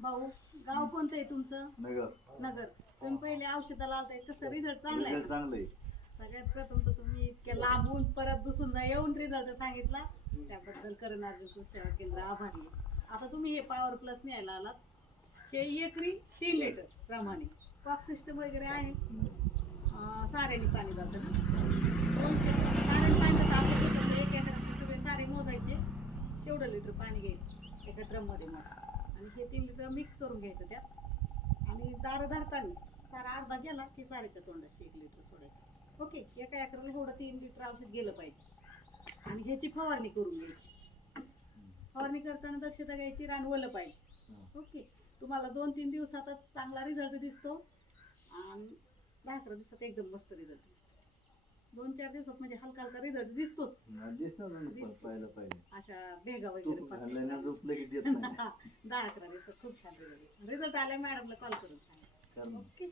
भाऊ गाव कोणतं आहे तुमचं? नगर. नगर. तुम्ही पहिले औषधाला आलताय, कसं रिझल्ट चांगला आहे रिझल्ट का? चांगलं आहे. सगळ्यात प्रथम तर तुम्ही इतक्या लांबून परत दुसऱ्यांदा येऊन रिझल्ट सांगितला, त्याबद्दल करण अर्जुन सेवा केंद्र आभारी आहे. आता तुम्ही हे पॉवर प्लस न्यायला आलात, हे एकरी 3 लिटर प्रमाणे पॉक सिस्टम वगैरे आहे. साऱ्याने पाणी जातं ना, 200 साऱ्याने पाणी जातं. आपल्या शेतातलं 1 एकरात सगळे सारे मोजायचे, तेवढं लिटर पाणी घ्यायचं एका ड्रममध्ये मग, आणि हे 3 लिटर मिक्स करून घ्यायचं त्यात. आणि दारं धरताना सारा अर्धा गेला की साऱ्याच्या तोंडाशी 1 लिटर सोडायचं. ओके, एका एकराला एवढं 3 लिटर औषध गेलं पाहिजे. आणि ह्याची फवारणी करून घ्यायची. फवारणी करताना दक्षता घ्यायची, रान ओलं पाहिजे. ओके, तुम्हाला 2-3 दिवसातच चांगला रिझल्ट दिसतो आणि 10-11 दिवसात एकदम मस्त रिझल्ट दिसतो. 2-4 दिवसात म्हणजे हलका हलका रिझल्ट दिसतोच. दिसणार ना पाहिलं पाहिजे. अशा भेगा तूप वगैरे घालण्यानं रूप लगेच देत नाही. 10-11 दिवसात खूप छान रिझल्ट. रिझल्ट आल्या मॅडमला कॉल करून सांगा. कारण ओके.